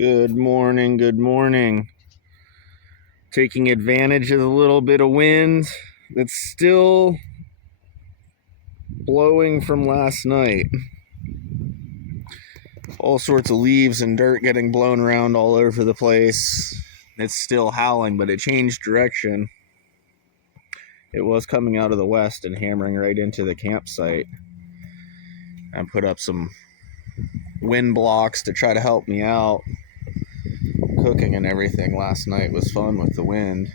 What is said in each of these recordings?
Good morning, good morning. Taking advantage of the little bit of wind that's still blowing from last night. All sorts of leaves and dirt getting blown around all over the place. It's still howling, but it changed direction. It was coming out of the west and hammering right into the campsite. I put up some wind blocks to try to help me out. Cooking and everything last night was fun with the wind.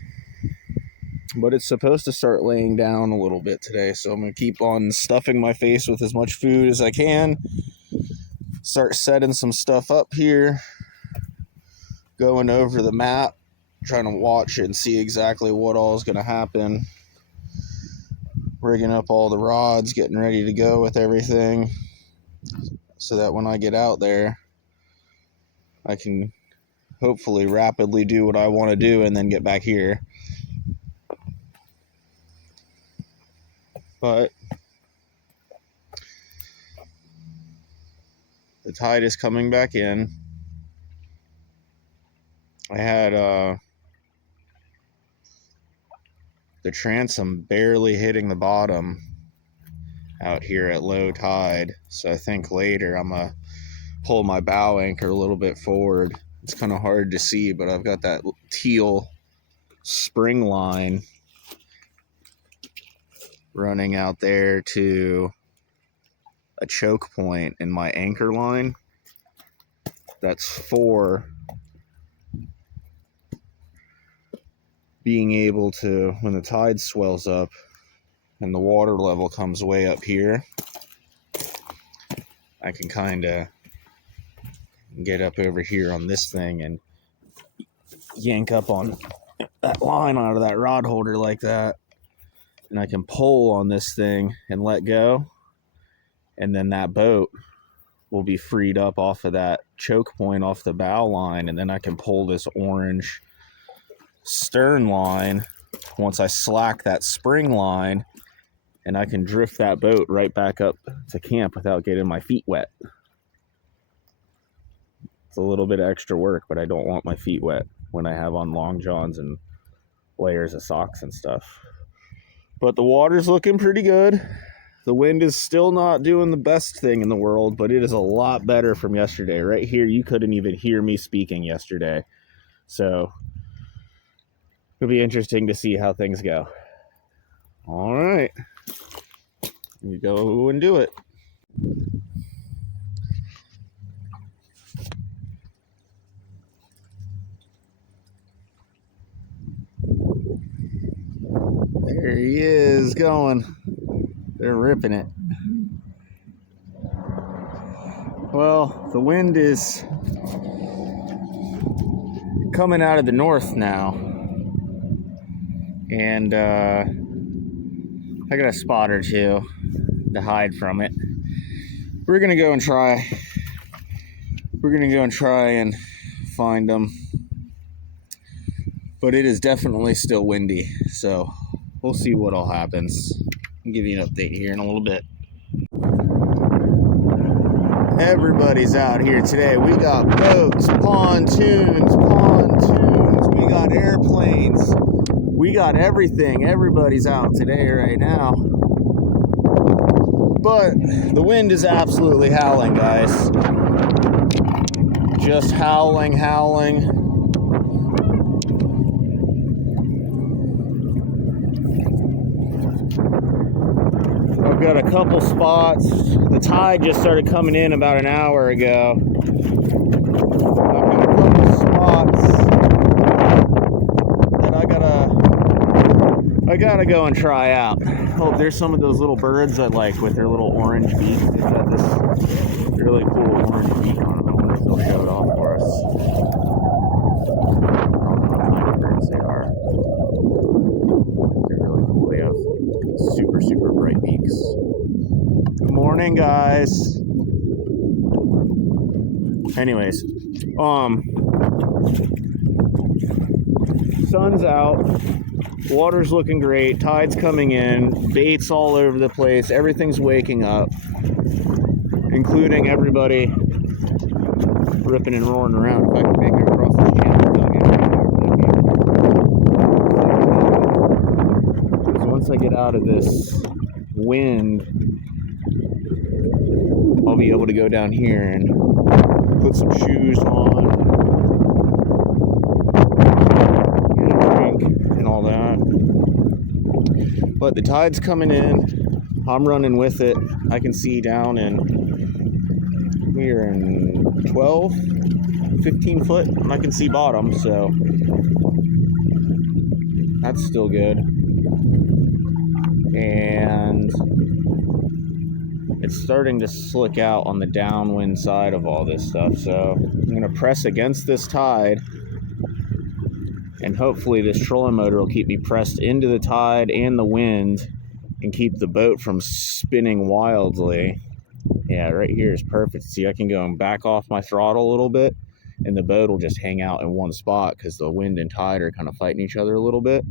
But it's supposed to start laying down a little bit today, so I'm going to keep on stuffing my face with as much food as I can. Start setting some stuff up here. Going over the map, trying to watch it and see exactly what all is going to happen. Rigging up all the rods, getting ready to go with everything, so that when I get out there, I can hopefully rapidly do what I want to do and then get back here. But the tide is coming back in. I had the transom barely hitting the bottom out here at low tide, so I think later I'm gonna pull my bow anchor a little bit forward. It's kind of hard to see, but I've got that teal spring line running out there to a choke point in my anchor line. That's for being able to, when the tide swells up and the water level comes way up here, I can kind of get up over here on this thing and yank up on that line out of that rod holder like that, and I can pull on this thing and let go, and then that boat will be freed up off of that choke point off the bow line, and then I can pull this orange stern line once I slack that spring line, and I can drift that boat right back up to camp without getting my feet wet. It's a little bit of extra work, but I don't want my feet wet when I have on long johns and layers of socks and stuff. But the water's looking pretty good. The wind is still not doing the best thing in the world, but it is a lot better from yesterday. Right here, you couldn't even hear me speaking yesterday. So it'll be interesting to see how things go. All right. You go and do it. There he is going. They're ripping it. Well, the wind is coming out of the north now. And I got a spot or two to hide from it. We're gonna go and try and find them. But it is definitely still windy, so we'll see what all happens. I'll give you an update here in a little bit. Everybody's out here today. We got boats, pontoons, we got airplanes, we got everything. Everybody's out today right now. But the wind is absolutely howling, guys. Just howling. I've got a couple spots. The tide just started coming in about an hour ago. I've got a couple spots that I gotta go and try out. Oh, there's some of those little birds that like with their little orange beak. They've got this really cool orange beak on them. I wonder if they'll show it off for us. I don't know how many birds they are. They're really cool. They have super bright beaks. Good morning, guys. Anyways, sun's out, water's looking great, tide's coming in, baits all over the place, everything's waking up, including everybody ripping and roaring around. If I can make it across this channel without getting run over, that'd be because once I get out of this wind, I'll be able to go down here and put some shoes on, get a drink, and all that. But the tide's coming in. I'm running with it. I can see down in, we're in 12, 15 foot, and I can see bottom, so that's still good. And it's starting to slick out on the downwind side of all this stuff, so I'm going to press against this tide, and hopefully this trolling motor will keep me pressed into the tide and the wind and keep the boat from spinning wildly. Yeah, right here is perfect. See, I can go and back off my throttle a little bit, and the boat will just hang out in one spot because the wind and tide are kind of fighting each other a little bit.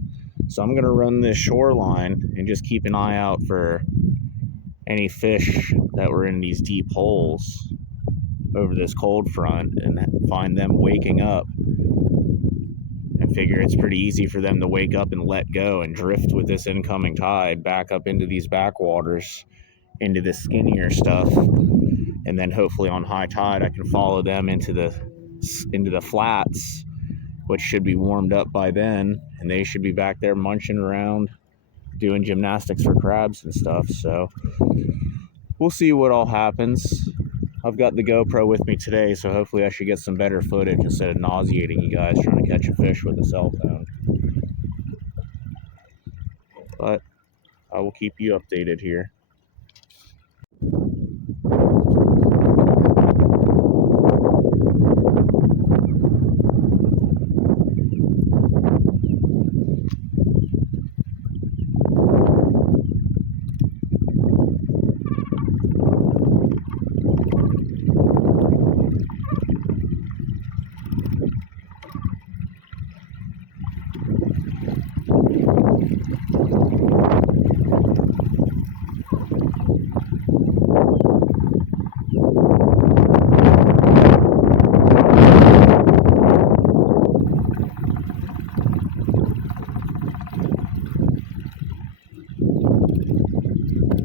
So I'm going to run this shoreline and just keep an eye out for any fish that were in these deep holes over this cold front and find them waking up. I figure it's pretty easy for them to wake up and let go and drift with this incoming tide back up into these backwaters, into the skinnier stuff, and then hopefully on high tide I can follow them into the flats, which should be warmed up by then, and they should be back there munching around doing gymnastics for crabs and stuff. So we'll see what all happens. I've got the GoPro with me today, so hopefully I should get some better footage instead of nauseating you guys trying to catch a fish with a cell phone. But I will keep you updated here.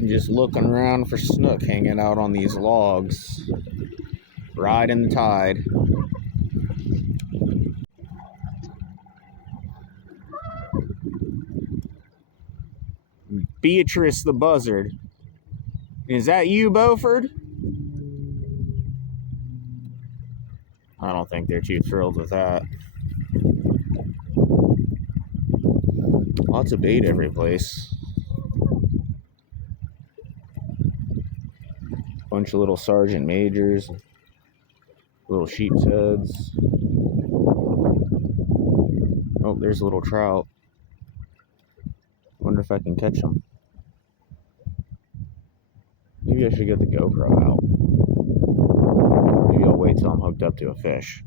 Just looking around for snook hanging out on these logs, riding the tide. Beatrice the buzzard. Is that you, Beaufort? I don't think they're too thrilled with that. Lots of bait every place. Bunch of little sergeant majors, little sheep's heads. Oh, there's a little trout. Wonder if I can catch them. Maybe I should get the GoPro out. Maybe I'll wait till I'm hooked up to a fish.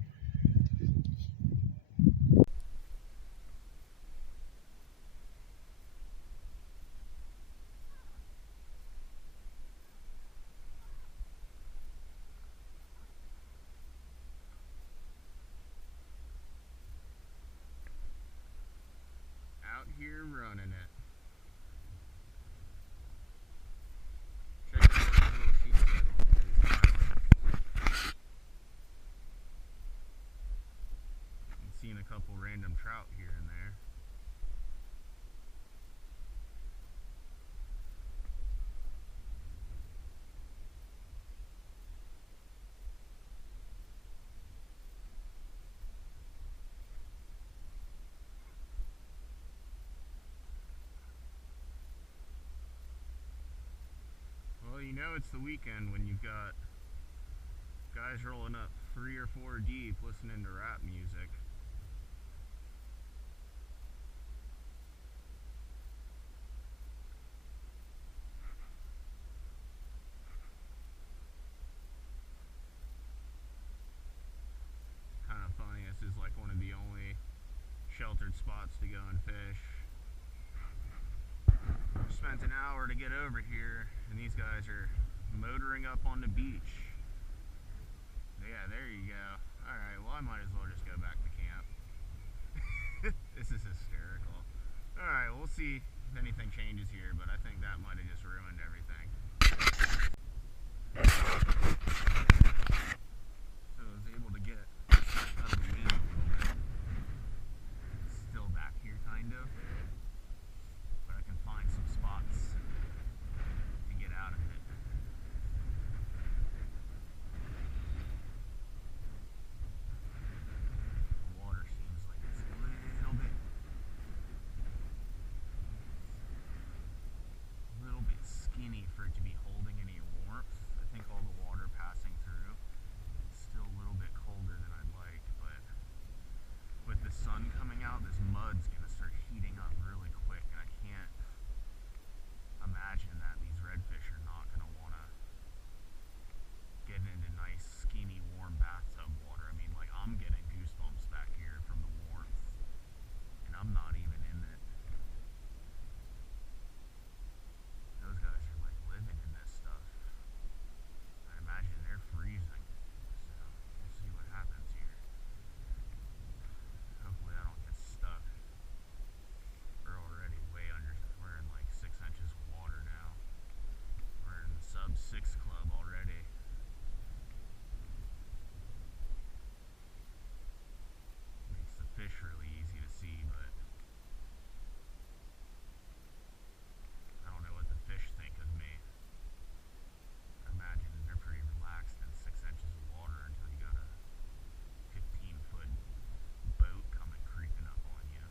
Out here running it. Check out this little sheep's head on there. I'm seeing a couple random trout here and there. Well, you know it's the weekend when you've got guys rolling up 3 or 4 deep listening to rap music. Kind of funny, this is like one of the only sheltered spots to go and fish. Spent an hour to get over here, and these guys are motoring up on the beach. Yeah, there you go. Alright, well, I might as well just go back to camp. This is hysterical. Alright, we'll see if anything changes here, but I think that might have just ruined everything. So I was able to get out of the wind a little bit. It's still back here, kind of. But I can find some spots to get out of it. The water seems like it's a little bit skinny for it to be holding any warmth. I think all the water passing through is still a little bit colder than I'd like, but with the sun coming out, this mud's gonna start heating up really quick, and I can't imagine that these redfish are not gonna wanna get into nice, skinny, warm bathtub water. I mean, like, I'm getting goosebumps back here from the warmth, and I'm not even in it. Those guys are like living in this stuff. I imagine they're freezing. So we'll see what happens here. Hopefully I don't get stuck. We're already way under. We're in like 6 inches of water now. We're in the sub 6 club already. Makes the fish really easy to see, but I don't know what the fish think of me. I imagine they're pretty relaxed in 6 inches of water until you got a 15-foot boat coming creeping up on you.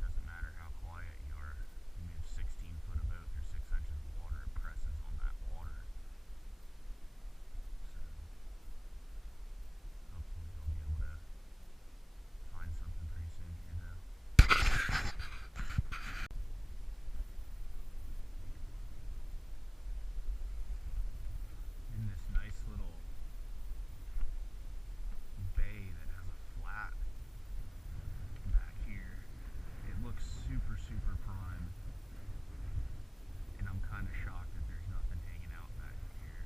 Doesn't matter how quiet you are. You move 16 foot of boat through 6 inches of water, it presses on that water. So hopefully we'll be able to find something pretty soon here though. In this nice little bay that has a flat back here, it looks super, super prime, and I'm kind of shocked that there's nothing hanging out back here.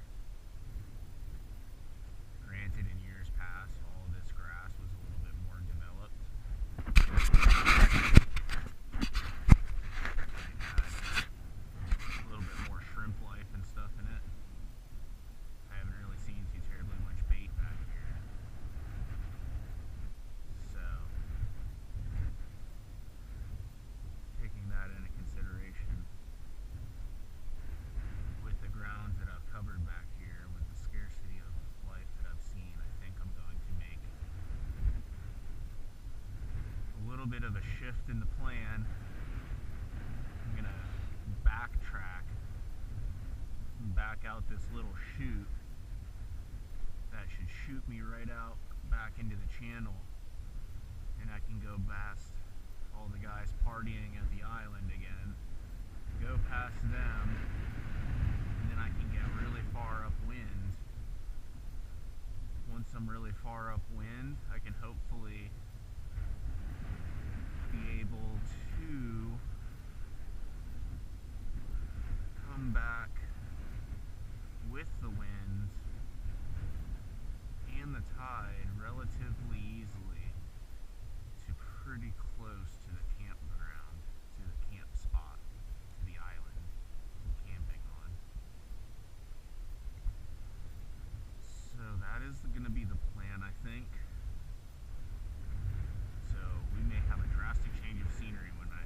Granted, in years past, all of this grass was a little bit more developed. It had a little bit more shrimp life and stuff in it. I haven't really seen too terribly much bait back here. So, taking that into consideration, with the grounds that I've covered back here, with the scarcity of life that I've seen, I think I'm going to make a little bit of a shift in the plan. I'm going to backtrack and back out this little chute that should shoot me right out back into the channel, and I can go past all the guys partying at the island again, go past them, and then I can get really far upwind. Once I'm really far upwind, I can hopefully be able to come back with the wind and the tide relatively easily to pretty close to the campground, to the camp spot, to the island I'm camping on. So that is going to be the plan, I think. So we may have a drastic change of scenery when I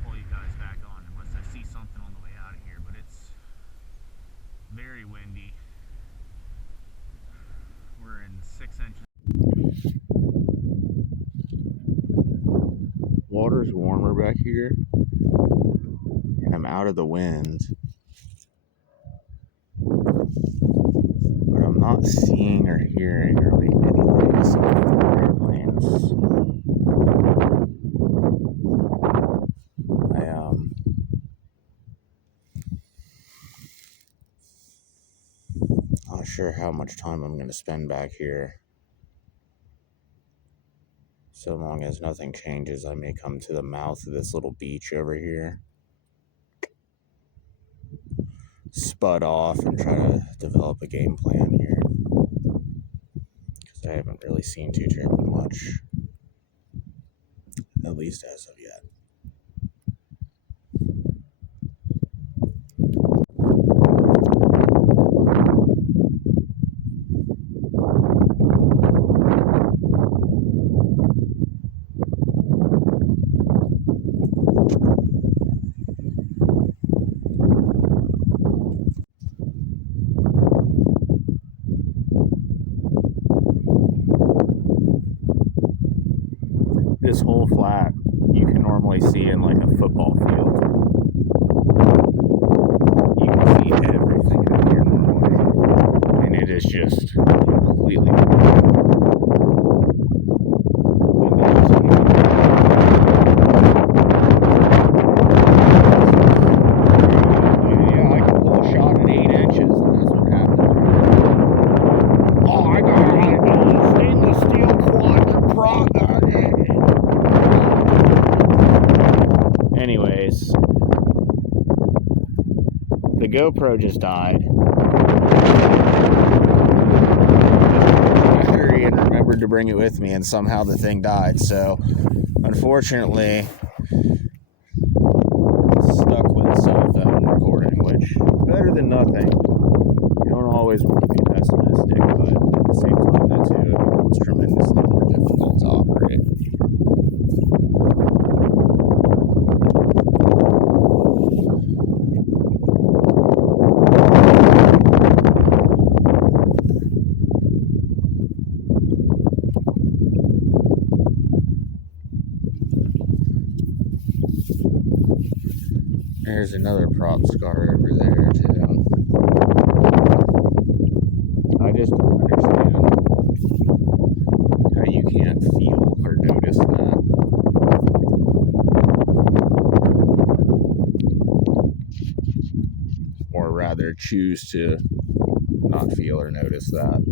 pull you guys back on, unless I see something on the way out of here, but it's very windy. We're in 6 inches. Water's warmer back here, and I'm out of the wind, but I'm not seeing or hearing really anything besides the airplanes. Not sure how much time I'm going to spend back here. So long as nothing changes, I may come to the mouth of this little beach over here. bud off and try to develop a game plan here, because I haven't really seen too terribly much, at least as of yet. This whole flat you can normally see in like a football field. You can see everything out here normally, and it is just completely yeah, I can pull a shot at 8 inches, and that's what happens. Oh, I got a stainless steel quadra prop. Anyways, the GoPro just died. Battery and remembered to bring it with me, and somehow the thing died. So, unfortunately, stuck with a cell phone recording, which better than nothing. You don't always want to be pessimistic, but at the same time, that too becomes tremendously more difficult to operate. There's another prop scar over there too. I just don't understand how you can't feel or notice that. Or rather choose to not feel or notice that.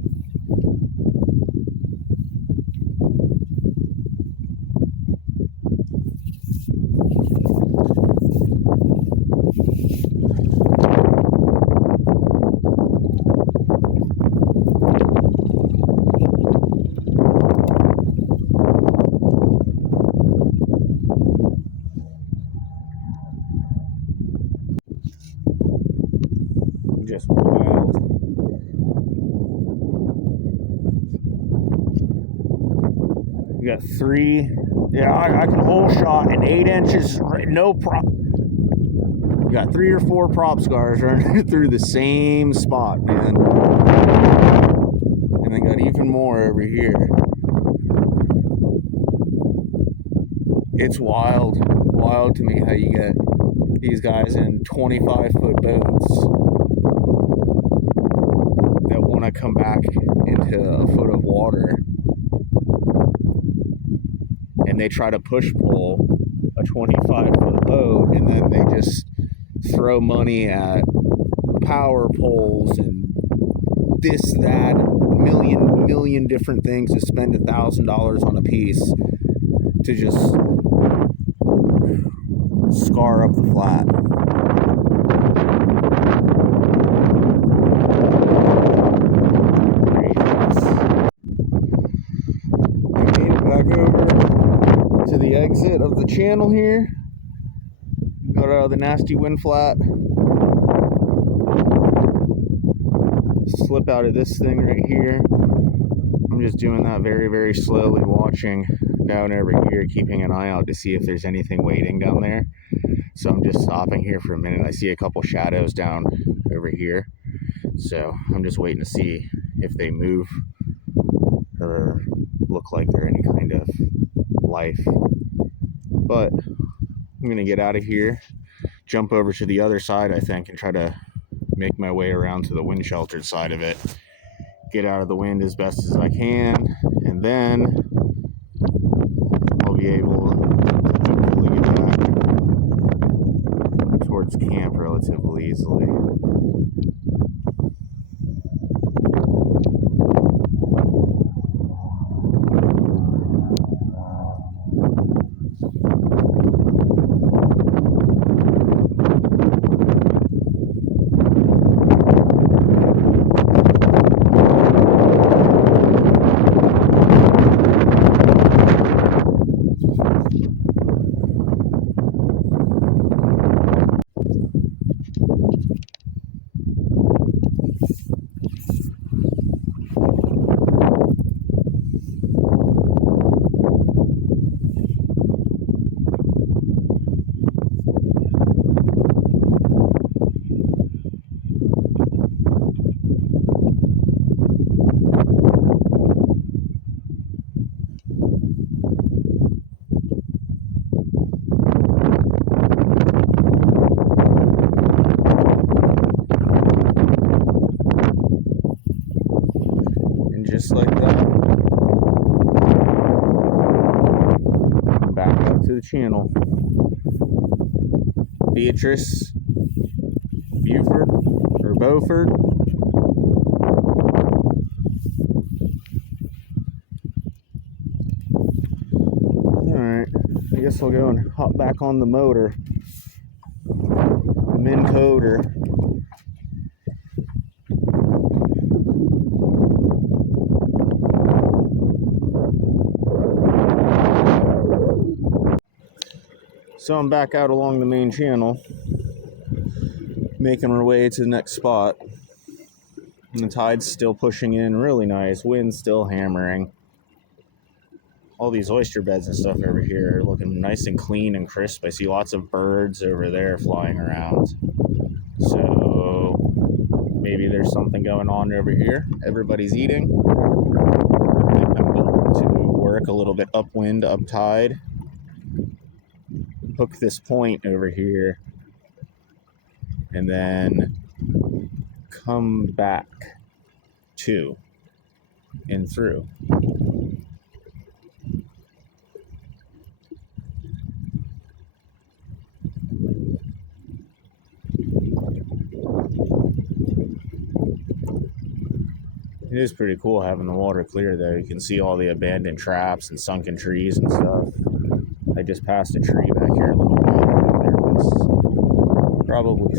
Just wild. You got 3. Yeah, I can hole shot in 8 inches, no problem. You got 3 or 4 prop scars running through the same spot, man. And then got even more over here. It's wild to me how you get these guys in 25-foot boats that want to come back into a foot of water, and they try to push pull a 25-foot boat, and then they just throw money at power poles and this, that, million different things to spend $1,000 on a piece to just scar up the flat. I made it back over to the exit of the channel here. Got out of the nasty wind flat. Slip out of this thing right here. I'm just doing that very slowly, watching down over here, keeping an eye out to see if there's anything waiting down there. So I'm just stopping here for a minute. I see a couple shadows down over here, so I'm just waiting to see if they move or look like they're any kind of life. But I'm gonna get out of here, jump over to the other side, I think, and try to make my way around to the wind sheltered side of it, get out of the wind as best as I can, and then I'll be able to hopefully get back towards camp relatively easily. the channel. Beatrice, Buford, or Beaufort. Alright, I guess I'll go and hop back on the motor. The Minn Coder. So I'm back out along the main channel, making our way to the next spot. And the tide's still pushing in really nice, wind's still hammering. All these oyster beds and stuff over here are looking nice and clean and crisp. I see lots of birds over there flying around. So maybe there's something going on over here. Everybody's eating. I think I'm going to work a little bit upwind, up tide. Hook this point over here. And then come back to and through. It is pretty cool having the water clear though. You can see all the abandoned traps and sunken trees and stuff. I just passed a tree back here a little bit. There was probably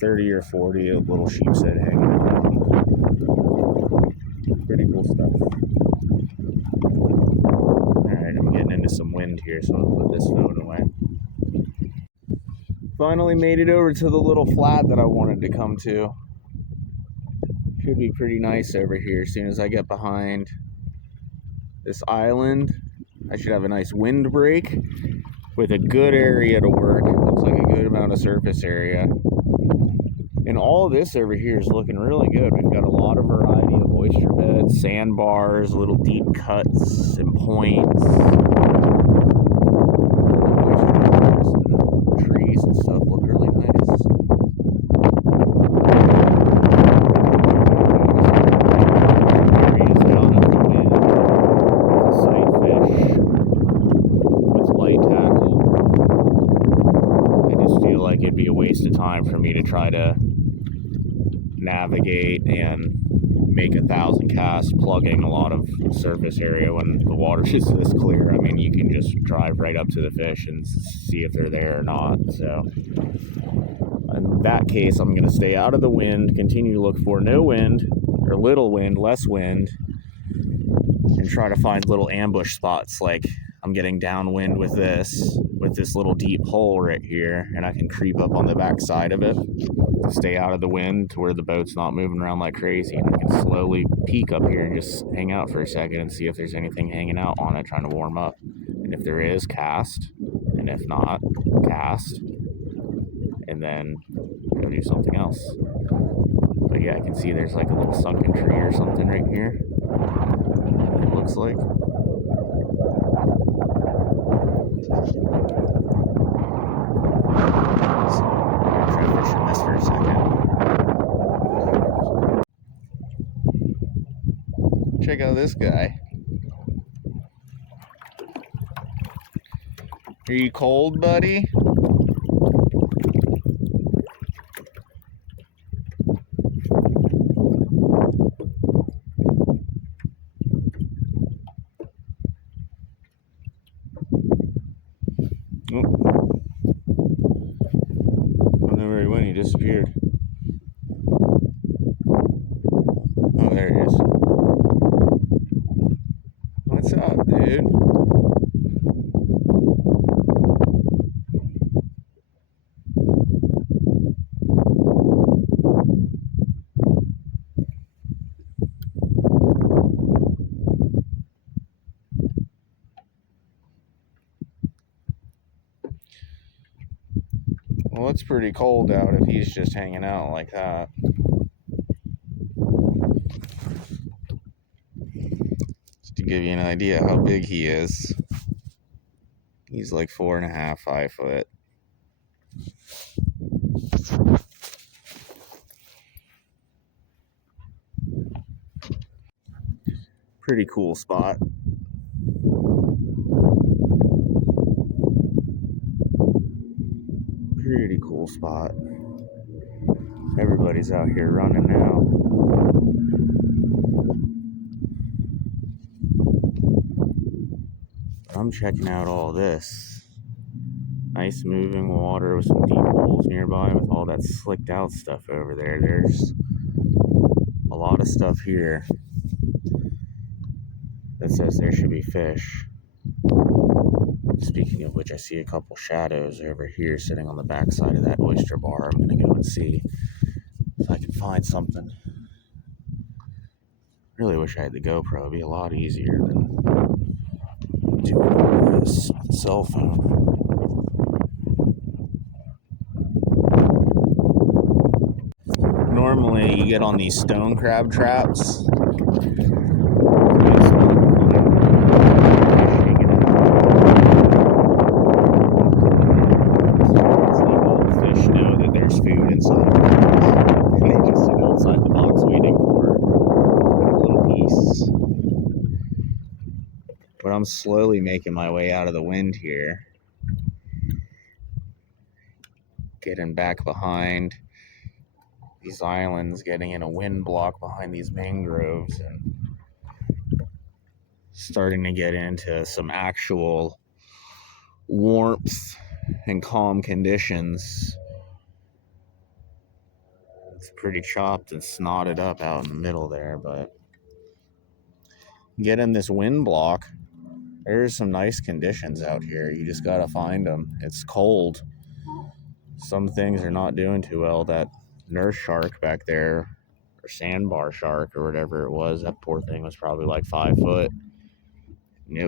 30 or 40 little sheep's head hanging out. Pretty cool stuff. Alright, I'm getting into some wind here, so I'm gonna put this phone away. Finally made it over to the little flat that I wanted to come to. Should be pretty nice over here. As soon as I get behind this island, I should have a nice wind break with a good area to work. Looks like a good amount of surface area. And all this over here is looking really good. We've got a lot of variety of oyster beds, sandbars, little deep cuts and points. Oyster bars and trees and stuff look really nice. It'd be a waste of time for me to try to navigate and make 1,000 casts plugging a lot of surface area when the water is this clear. I mean, you can just drive right up to the fish and see if they're there or not. So in that case, I'm going to stay out of the wind, continue to look for no wind or little wind, less wind, and try to find little ambush spots. Like I'm getting downwind with this little deep hole right here, and I can creep up on the back side of it to stay out of the wind to where the boat's not moving around like crazy, and I can slowly peek up here and just hang out for a second and see if there's anything hanging out on it trying to warm up. And if there is, cast, and if not, cast, and then go do something else. But yeah, I can see there's like a little sunken tree or something right here, it looks like. So I'm gonna try fishing this for a second. Check out this guy. Are you cold, buddy? Oh. I don't know where he went, he disappeared. Oh, there he is. What's up, dude? Well, it's pretty cold out if he's just hanging out like that. Just to give you an idea how big he is. He's like 4.5, 5 foot. Pretty cool spot. Pretty cool spot. Everybody's out here running now. I'm checking out all this. Nice moving water with some deep pools nearby with all that slicked out stuff over there. There's a lot of stuff here that says there should be fish. Speaking of which, I see a couple shadows over here sitting on the backside of that oyster bar. I'm gonna go and see if I can find something. Really wish I had the GoPro. It'd be a lot easier than doing all this with a cell phone. Normally, you get on these stone crab traps. Food inside, and they just sit outside the box waiting for a little piece. But I'm slowly making my way out of the wind here, getting back behind these islands, getting in a wind block behind these mangroves, and starting to get into some actual warmth and calm conditions. It's pretty chopped and snotted up out in the middle there, but get in this wind block. There's some nice conditions out here. You just gotta find them. It's cold. Some things are not doing too well. That nurse shark back there, or sandbar shark, or whatever it was, that poor thing was probably like 5 foot. And I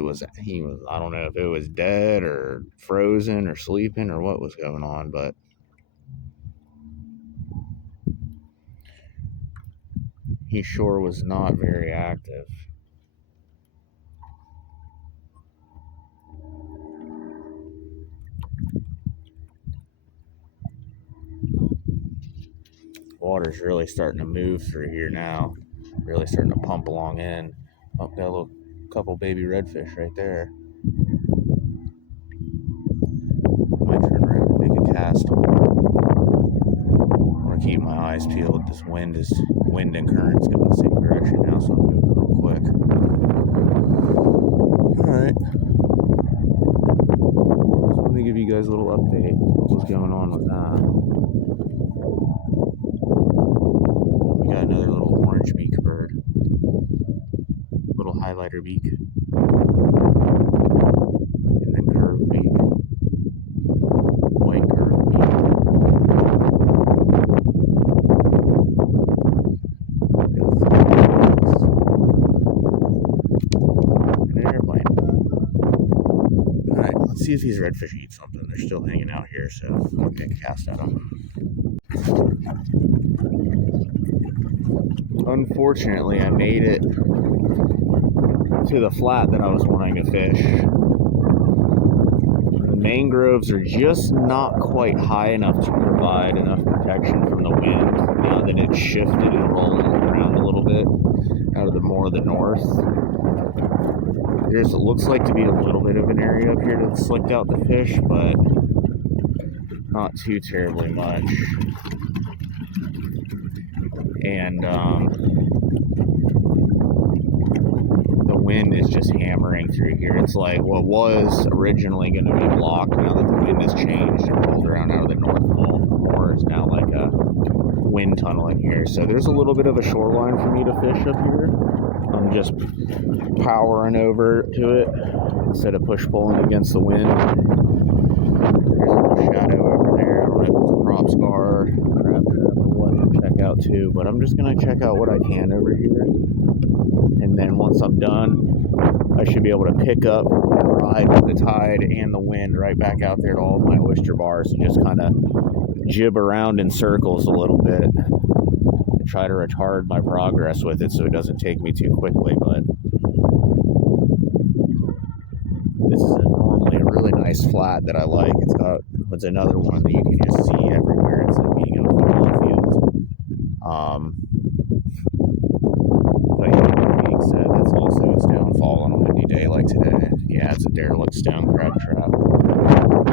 don't know if it was dead or frozen or sleeping or what was going on, but he sure was not very active. Water's really starting to move through here now. Really starting to pump along in. Oh, got a little couple baby redfish right there. Might turn around and make a cast. I'm gonna keep my eyes peeled. This wind and current's going the same direction now, so I'm moving real quick. Alright. Just wanted to give you guys a little update what was going on with that. We got another little orange beak bird. Little highlighter beak. And then curved beak. White curved beak. And an airplane. Alright, let's see if these redfish eat something. They're still hanging out here, so I'll get a cast at them. Unfortunately, I made it to the flat that I was wanting to fish. The mangroves are just not quite high enough to provide enough protection from the wind now that it's shifted and rolled around a little bit out of the more of the north. There's, it looks like to be a little bit of an area up here that's slicked out the fish, but not too terribly much. And the wind is just hammering through here. It's like what was originally going to be blocked, now that the wind has changed and rolled around out of the north more, is now like a wind tunnel in here. So there's a little bit of a shoreline for me to fish up here. I'm just powering over to it instead of push-pulling against the wind. There's a little shadow over there. I don't know if it's a prop scar, crab trap, or what to check out too, but I'm just going to check out what I can over here. And then once I'm done, I should be able to pick up and ride with the tide and the wind right back out there to all of my oyster bars and just kind of jib around in circles a little bit and try to retard my progress with it so it doesn't take me too quickly. But this is normally a really nice flat that I like. It's another one that you can just see everywhere instead of being in a football field. But yeah, that being said, that's also its downfall on a windy day like today. Yeah, it's a derelict stone crab trap. So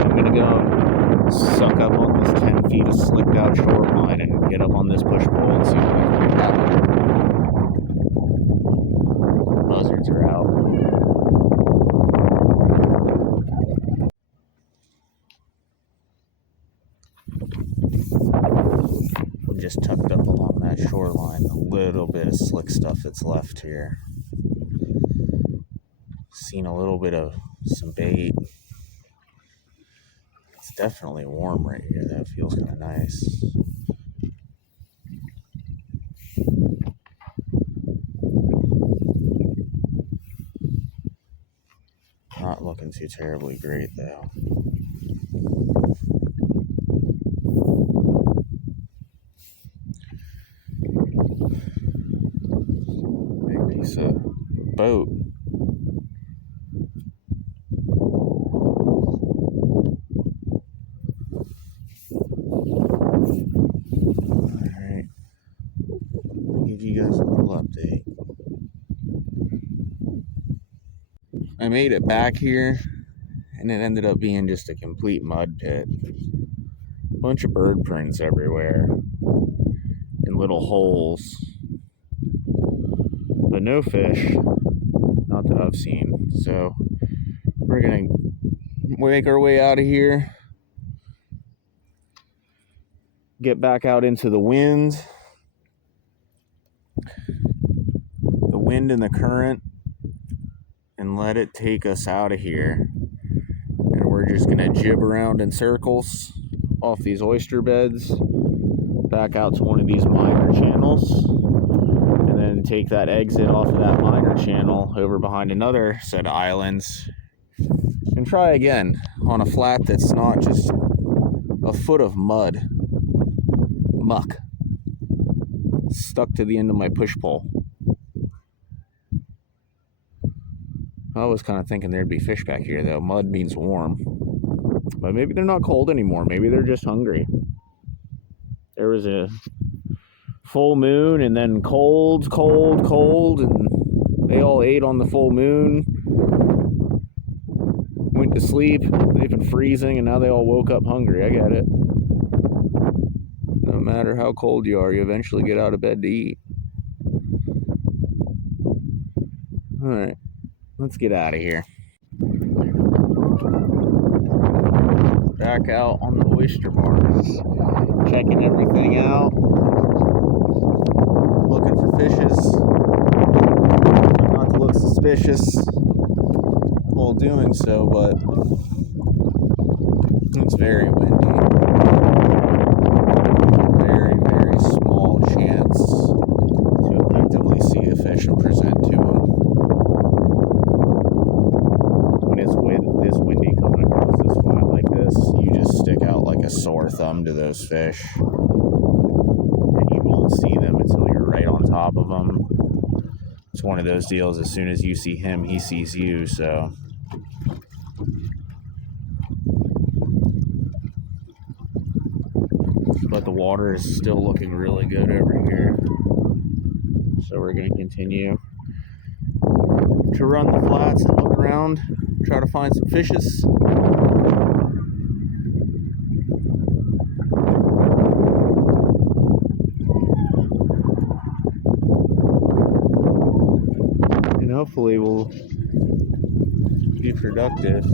I'm gonna go suck duck up on this 10 feet of slicked out shoreline and get up on this push pole and see what we can pick up. Buzzards are out. We're just tucked up along that shoreline. A little bit of slick stuff that's left here. Seen a little bit of some bait. It's definitely warm right here. That feels kind of nice. Not looking too terribly great though. Big piece of boat. Alright. I'll give you guys a little update. I made it back here and it ended up being just a complete mud pit. Bunch of bird prints everywhere in little holes, but no fish, not that I've seen. So we're gonna make our way out of here, get back out into the wind and the current, and let it take us out of here. And we're just gonna jib around in circles off these oyster beds, back out to one of these minor channels, and then take that exit off of that minor channel over behind another set of islands and try again on a flat that's not just a foot of muck stuck to the end of my push pole. I was kind of thinking there'd be fish back here though. Mud means warm, but maybe they're not cold anymore. Maybe they're just hungry. There was a full moon and then cold, and they all ate on the full moon, went to sleep. They've been freezing and now they all woke up hungry. I get it. No matter how cold you are, you eventually get out of bed to eat. All right, let's get out of here. Back out on the oyster bars, checking everything out, looking for fishes, not to look suspicious while doing so, but it's very windy. Very small chance to effectively see a fish and present to them. When it's this windy coming across this flat like this, you just stick out like a sore thumb to those fish, and you won't see them until you're right on top of them. It's one of those deals, as soon as you see him, he sees you, so. But the water is still looking really good over here, so we're going to continue to run the flats and look around, try to find some fishes. And hopefully we'll be productive.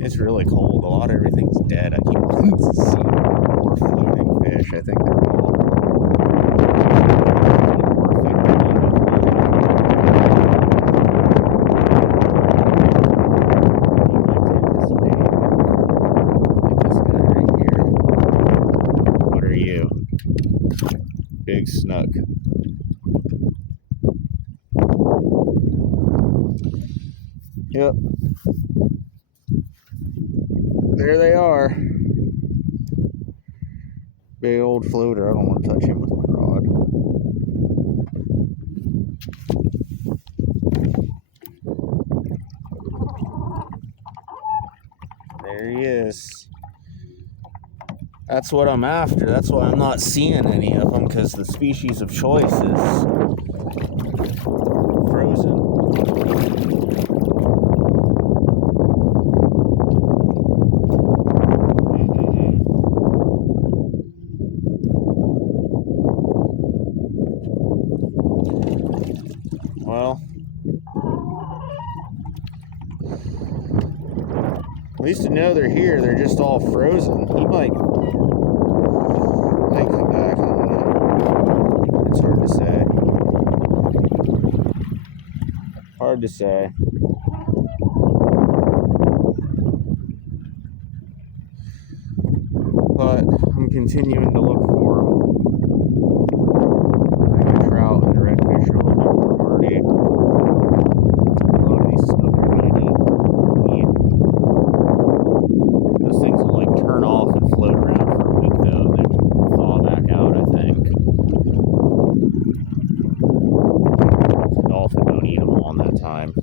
It's really cold. A lot of everything's dead. I keep wanting to see more floating fish. I think they're all big snook. Yep. There they are. Big old floater. I don't want to touch him with my rod. There he is. That's what I'm after. That's why I'm not seeing any of them, because the species of choice is frozen. least to know they're here. They're just all frozen. He might come back. I don't know. It's hard to say. Hard to say. But I'm continuing to look for them. I think the trout and the redfish are a little bit more hardy. A lot of these stuff are going to eat. Those things will like turn off and float around for a week though, and then thaw back out, I think. The dolphin don't eat them all in that time.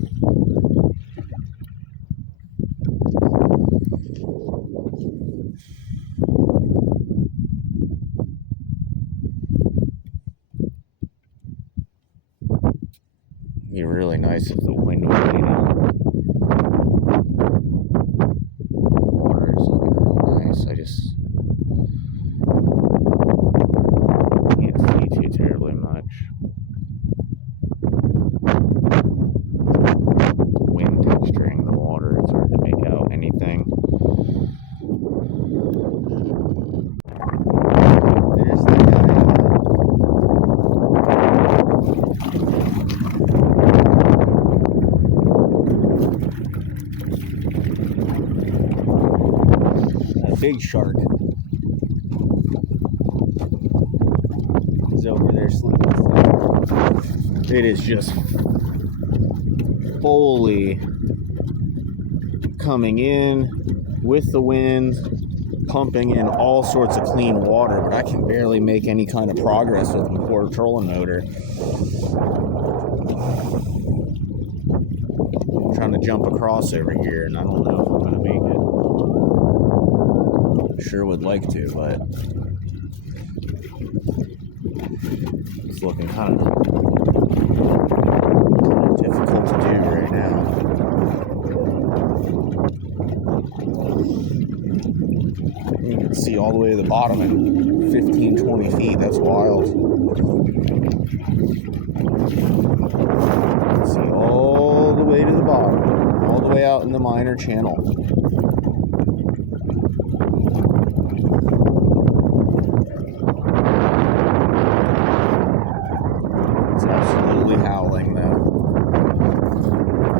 It'd be really nice if the wind would be down. Water is looking real nice. I just can't see too terribly much. Wind texturing the water, it's hard to make out anything. There's that guy. Big shark. He's over there sleeping still. It is just fully coming in with the wind, pumping in all sorts of clean water, but I can barely make any kind of progress with my poor trolling motor. I'm trying to jump across over here, and I don't know if I'm going to make it. Sure would like to, but it's looking kind of difficult to do right now. You can see all the way to the bottom at 15-20 feet. That's wild. You can see all the way to the bottom, all the way out in the minor channel. Absolutely howling though.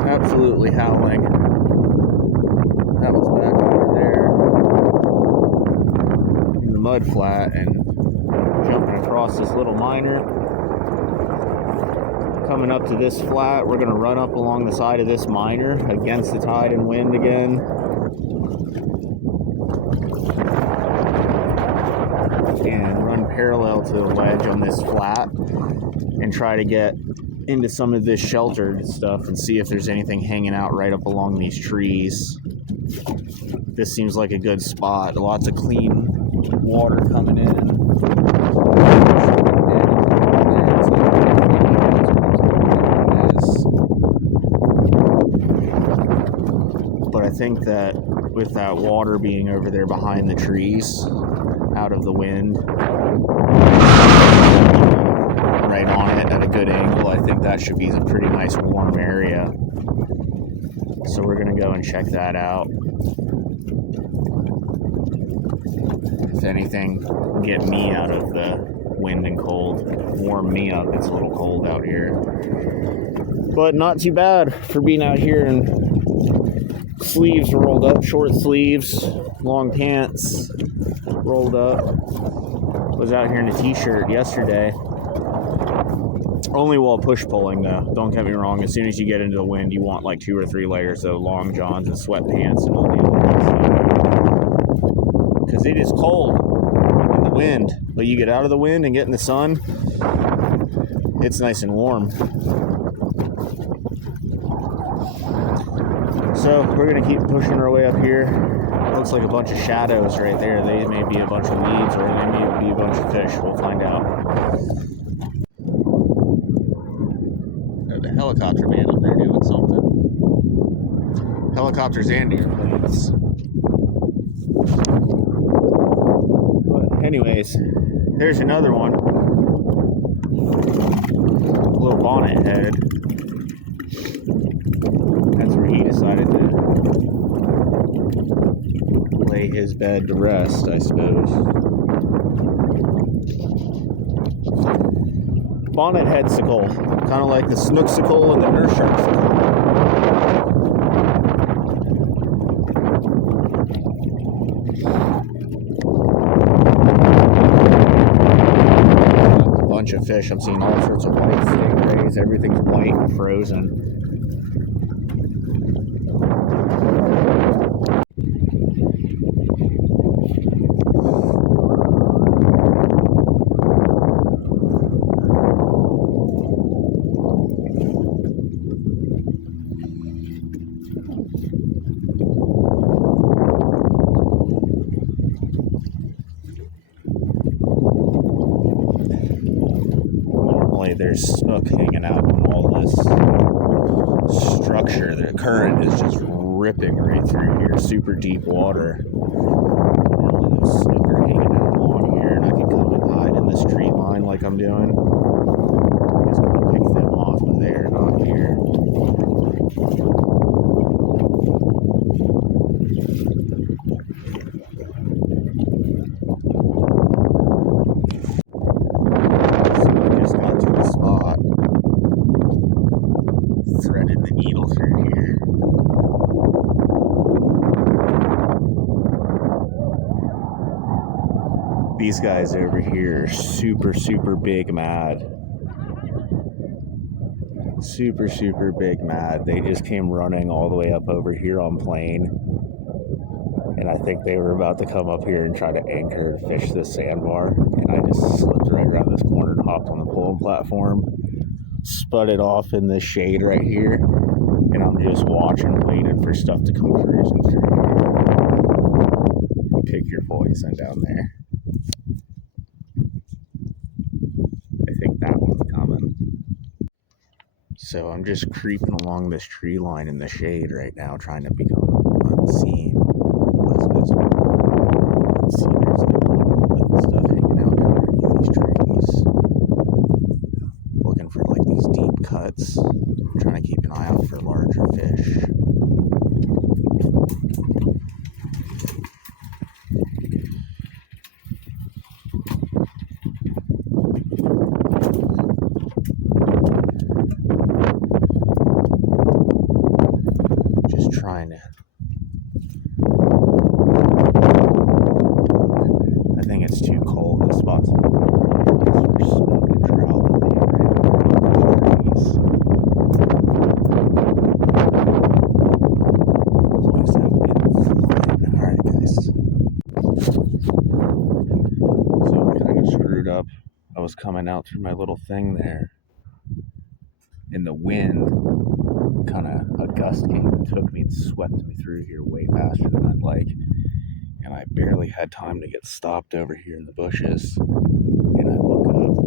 Absolutely howling. That was back over there in the mud flat and jumping across this little minor. Coming up to this flat, we're going to run up along the side of this minor against the tide and wind again. And run parallel to the ledge on this flat and try to get into some of this sheltered stuff and see if there's anything hanging out right up along these trees. This seems like a good spot. Lots of clean water coming in. But I think that with that water being over there behind the trees, out of the wind, right on it at a good angle, I think that should be a pretty nice warm area. So we're gonna go and check that out. If anything, get me out of the wind and cold, warm me up. It's a little cold out here, but not too bad for being out here in sleeves rolled up, short sleeves, long pants rolled up. Was out here in a t-shirt yesterday. Only while push pulling though. Don't get me wrong. As soon as you get into the wind, you want like 2 or 3 layers of long johns and sweatpants and all the other stuff. Because it is cold in the wind, but you get out of the wind and get in the sun, it's nice and warm. So we're gonna keep pushing our way up here. Looks like a bunch of shadows right there. They may be a bunch of weeds or they may be a bunch of fish. We'll find out. The helicopter man up there doing something. Helicopters and airplanes. But anyways, there's another one. Little bonnet head. That's where he decided to lay his bed to rest, I suppose. Bonnet headsicle, kind of like the snooksicle and the nurse sharksicle. A bunch of fish. I'm seeing all sorts of white stingrays. Everything's white and frozen. There's snook hanging out in all this structure. The current is just ripping right through here. Super deep water. All of those snook are hanging out along here, and I can come and hide in this tree line like I'm doing. I'm just going to pick them off, but they're not here. Threaded the needle through here. These guys over here are super big mad. Super big mad. They just came running all the way up over here on plane. And I think they were about to come up here and try to anchor and fish this sandbar. And I just slipped right around this corner and hopped on the pulling platform. Sputted off in this shade right here, and I'm just watching, waiting for stuff to come cruising through here. Pick your poison down there. I think that one's coming. So I'm just creeping along this tree line in the shade right now, trying to become unseen, less visible. You can see there's like little stuff hanging out underneath these trees. Looking for like these deep cuts. I'm trying to keep an eye out for larger fish. Just trying to. I think it's too cold. This spot's for snook and trout. Alright guys. So I kind of screwed up. I was coming out through my little thing there. And the wind kind of, a gust came and took me and swept me through here way faster than I'd like. And I barely had time to get stopped over here in the bushes. And I look up,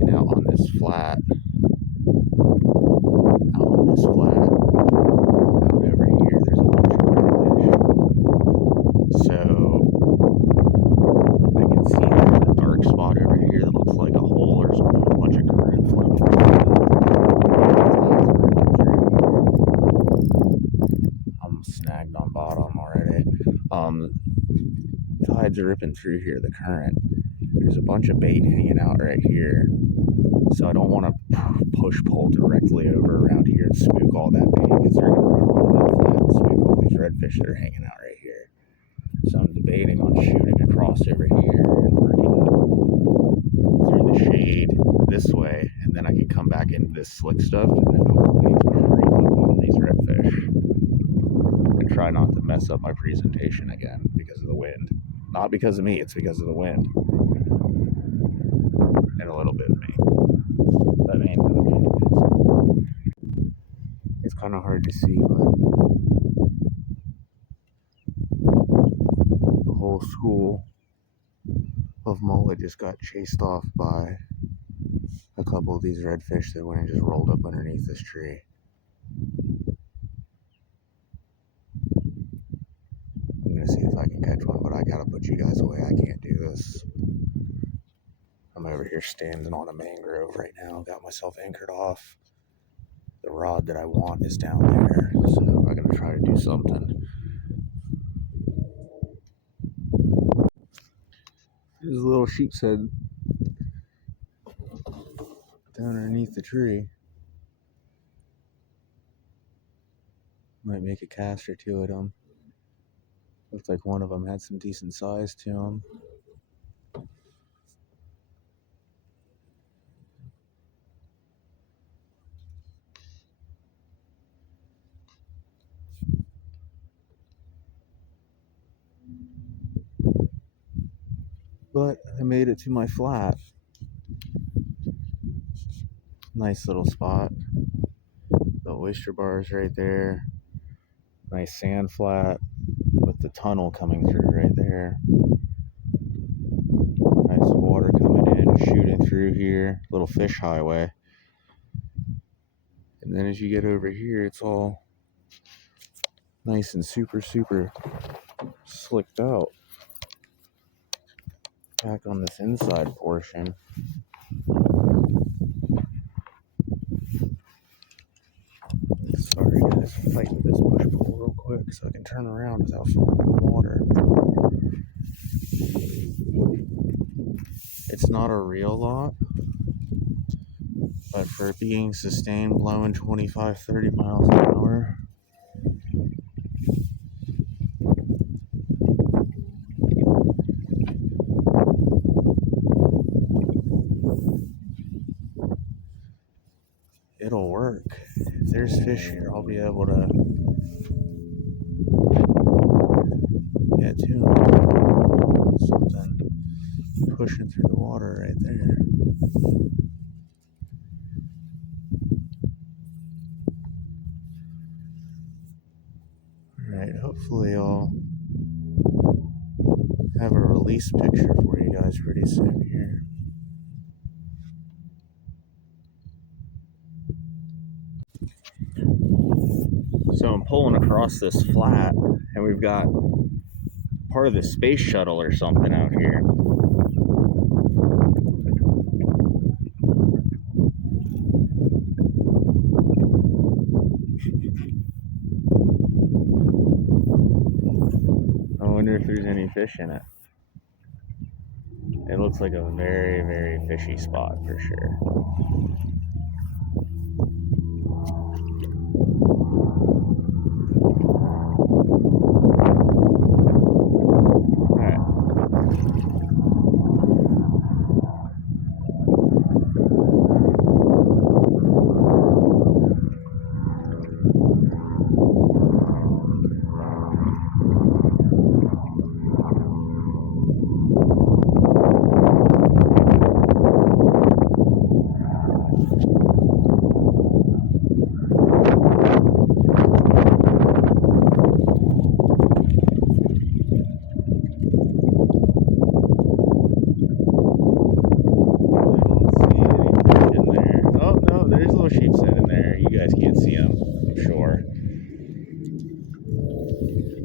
and out on this flat, out over here, there's a bunch of redfish. So I can see there's a dark spot over here that looks like a hole or something with a bunch of current flowing through it. I'm snagged on bottom already. Tides are ripping through here, the current. There's a bunch of bait hanging out right here. So I don't want to push pull directly over around here and spook all that bait, because they're going to run along that flat and spook all these redfish that are hanging out right here. So I'm debating on shooting across over here and working up through the shade this way, and then I can come back into this slick stuff and then hopefully creep up on these redfish and try not to mess up my presentation again because of the wind. Not because of me, it's because of the wind. And a little bit of me. I mean, it's kind of hard to see, but the whole school of mullet just got chased off by a couple of these redfish that went and just rolled up underneath this tree. I'm gonna see if I can catch one, but I gotta put you guys away. I can't do this. I'm over here standing on a mangrove right now. Got myself anchored off. The rod that I want is down there, so I'm gonna try to do something. There's a little sheep's head down underneath the tree. Might make a cast or two at them. Looked like one of them had some decent size to them. But I made it to my flat. Nice little spot. The oyster bars right there. Nice sand flat with the tunnel coming through right there. Nice water coming in, shooting through here. Little fish highway. And then as you get over here, it's all nice and super slicked out. Back on this inside portion. Sorry guys, fight with this push pole real quick so I can turn around without falling in the water. It's not a real lot, but for being sustained blowing 25-30 miles an hour, it'll work. If there's fish here, I'll be able to get to them. Something pushing through the water right there. Alright, hopefully I'll have a release picture for you guys pretty soon here. So I'm pulling across this flat, and we've got part of the space shuttle or something out here. I wonder if there's any fish in it. It looks like a very fishy spot for sure.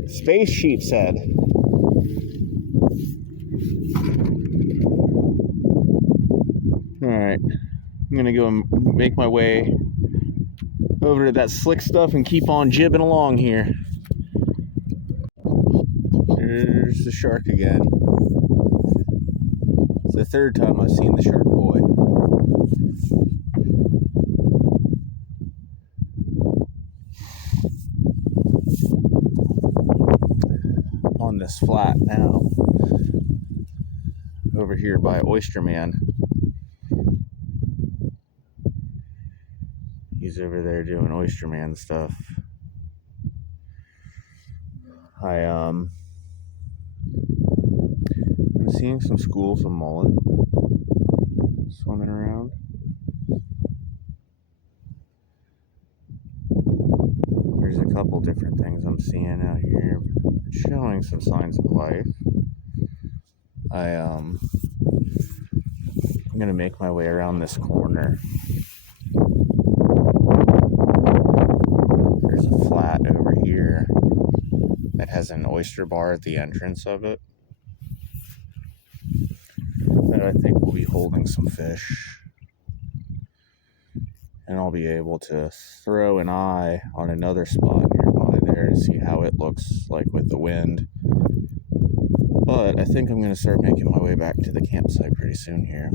Space sheep's head. Alright, I'm gonna go and make my way over to that slick stuff and keep on jibbing along here. There's the shark again. It's the third time I've seen the shark boy. On this flat now, over here by Oyster Man. He's over there doing Oyster Man stuff. I'm seeing some schools of mullet swimming around. There's a couple different things I'm seeing out here. It's showing some signs of life. I'm gonna make my way around this corner. There's a flat over here that has an oyster bar at the entrance of it that I think will be holding some fish. And I'll be able to throw an eye on another spot nearby there to see how it looks like with the wind. But I think I'm going to start making my way back to the campsite pretty soon here.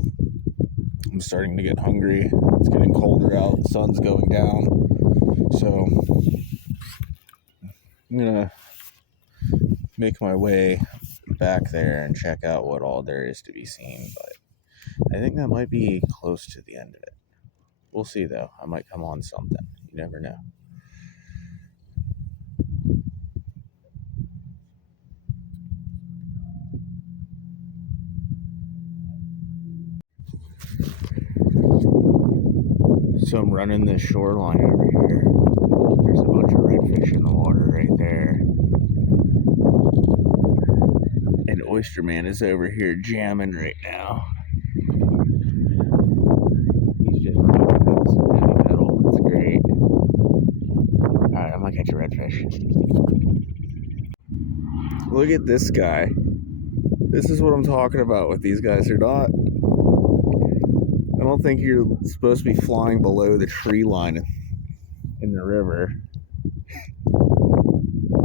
I'm starting to get hungry. It's getting colder out. The sun's going down. So I'm going to make my way back there and check out what all there is to be seen. But I think that might be close to the end of it. We'll see, though. I might come on something. You never know. So I'm running this shoreline over here. There's a bunch of redfish in the water right there. And Oyster Man is over here jamming right now. He's just rocking some heavy metal. It's great. Alright, I'm gonna catch a redfish. Look at this guy. This is what I'm talking about with these guys. They're not... I don't think you're supposed to be flying below the tree line in the river.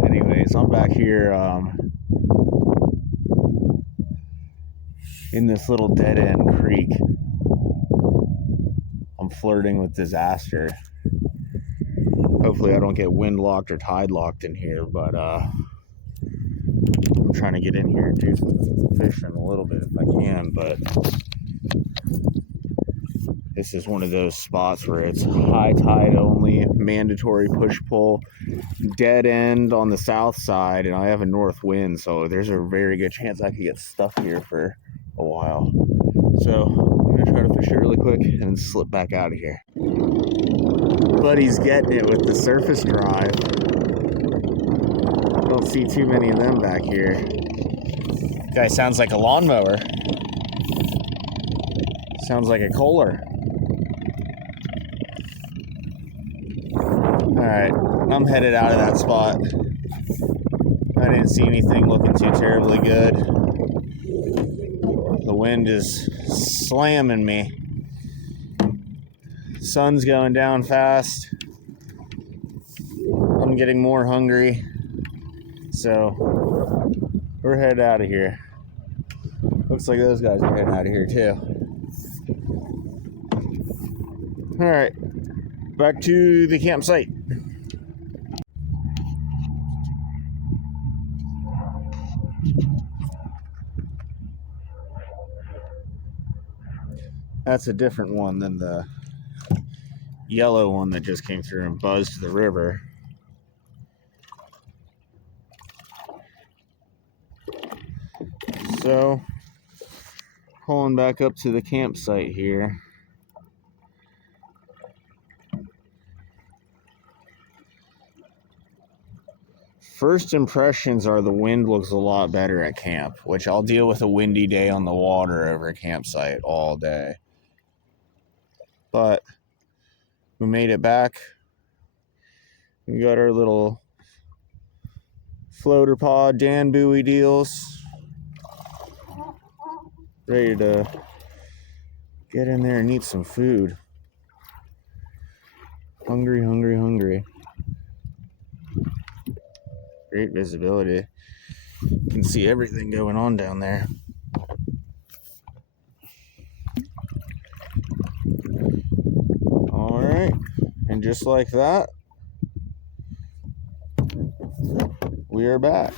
Anyways, I'm back here in this little dead-end creek. I'm flirting with disaster. Hopefully I don't get wind locked or tide locked in here, but I'm trying to get in here and do some fishing a little bit if I can, but this is one of those spots where it's high tide only, mandatory push-pull, dead end on the south side, and I have a north wind, so there's a very good chance I could get stuck here for a while. So I'm gonna try to fish it really quick and slip back out of here. But he's getting it with the surface drive. I don't see too many of them back here. Guy sounds like a lawnmower. Sounds like a Kohler. Alright, I'm headed out of that spot. I didn't see anything looking too terribly good. The wind is slamming me. Sun's going down fast. I'm getting more hungry. So, we're headed out of here. Looks like those guys are heading out of here too. Alright, back to the campsite. That's a different one than the yellow one that just came through and buzzed the river. So, pulling back up to the campsite here. First impressions are the wind looks a lot better at camp, which I'll deal with a windy day on the water over a campsite all day. But we made it back. We got our little floater pod Dan buoy deals. Ready to get in there and eat some food. Hungry, hungry, hungry. Great visibility. You can see everything going on down there. Alright, and just like that, we are back.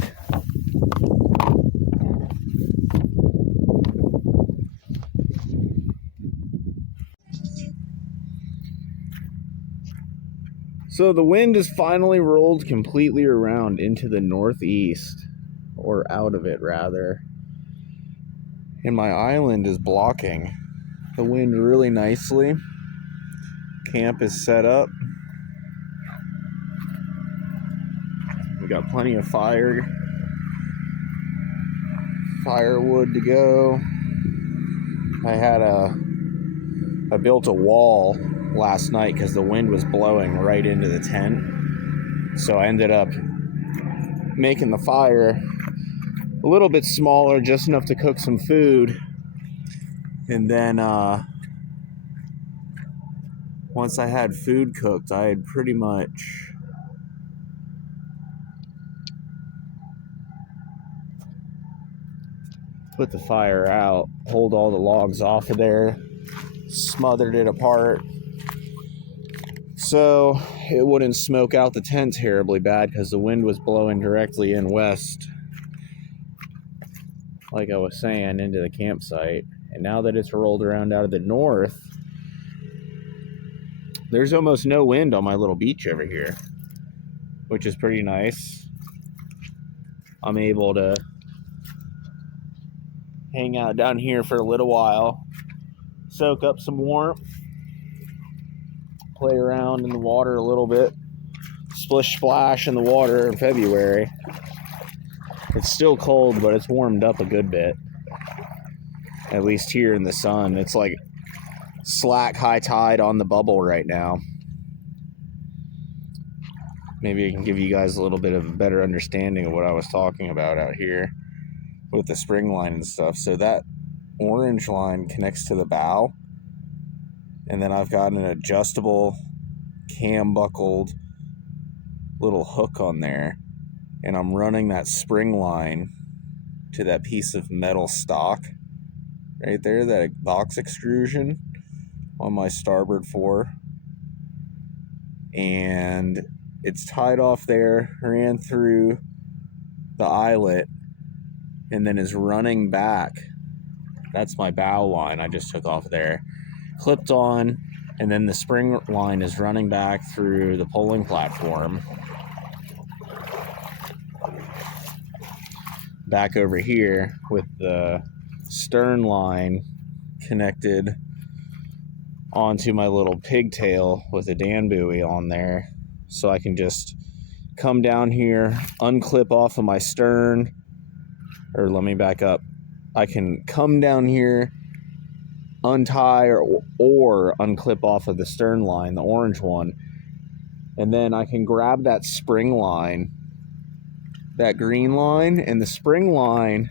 So the wind has finally rolled completely around into the northeast, or out of it rather. And my island is blocking the wind really nicely. Camp is set up. We got plenty of firewood to go. I built a wall last night because the wind was blowing right into the tent. So I ended up making the fire a little bit smaller, just enough to cook some food. And then once I had food cooked, I had pretty much put the fire out, pulled all the logs off of there, smothered it apart so it wouldn't smoke out the tent terribly bad because the wind was blowing directly in west, like I was saying, into the campsite. And now that it's rolled around out of the north, there's almost no wind on my little beach over here, which is pretty nice. I'm able to hang out down here for a little while, soak up some warmth, play around in the water a little bit, splish splash in the water in February. It's still cold, but it's warmed up a good bit. At least here in the sun. It's like slack high tide on the bubble right now. Maybe I can give you guys a little bit of a better understanding of what I was talking about out here with the spring line and stuff. So that orange line connects to the bow, and then I've got an adjustable cam buckled little hook on there, and I'm running that spring line to that piece of metal stock right there, that box extrusion on my starboard fore, and it's tied off there, ran through the eyelet, and then is running back. That's my bow line I just took off there, clipped on, and then the spring line is running back through the poling platform back over here with the stern line connected onto my little pigtail with a Dan buoy on there, so I can just come down here, unclip off of my stern, or let me back up. I can come down here, untie or unclip off of the stern line, the orange one, and then I can grab that spring line, that green line, and the spring line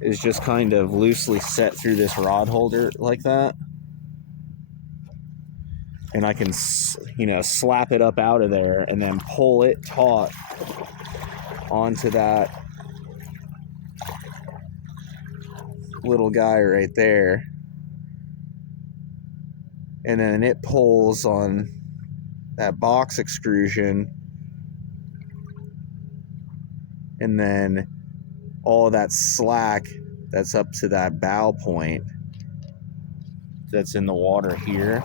is just kind of loosely set through this rod holder like that. And I can, slap it up out of there and then pull it taut onto that little guy right there. And then it pulls on that box extrusion. And then all of that slack that's up to that bow point that's in the water here,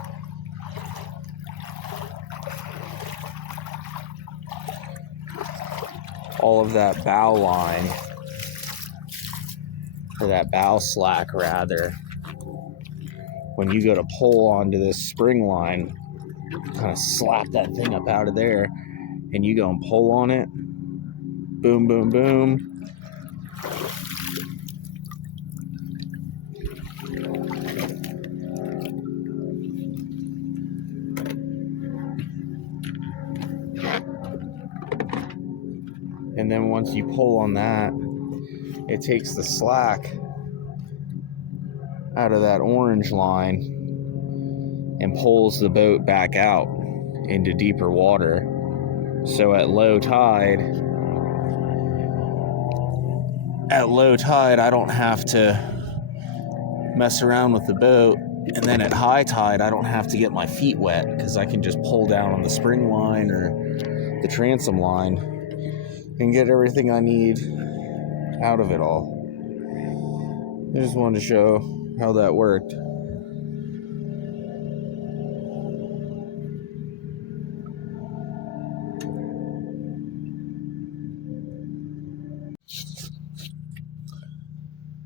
all of that bow line, or that bow slack rather, when you go to pull onto this spring line, kind of slap that thing up out of there, and you go and pull on it, boom, boom, boom. And then once you pull on that, it takes the slack out of that orange line and pulls the boat back out into deeper water. So at low tide, I don't have to mess around with the boat. And then at high tide, I don't have to get my feet wet because I can just pull down on the spring line or the transom line and get everything I need out of it all. I just wanted to show how that worked.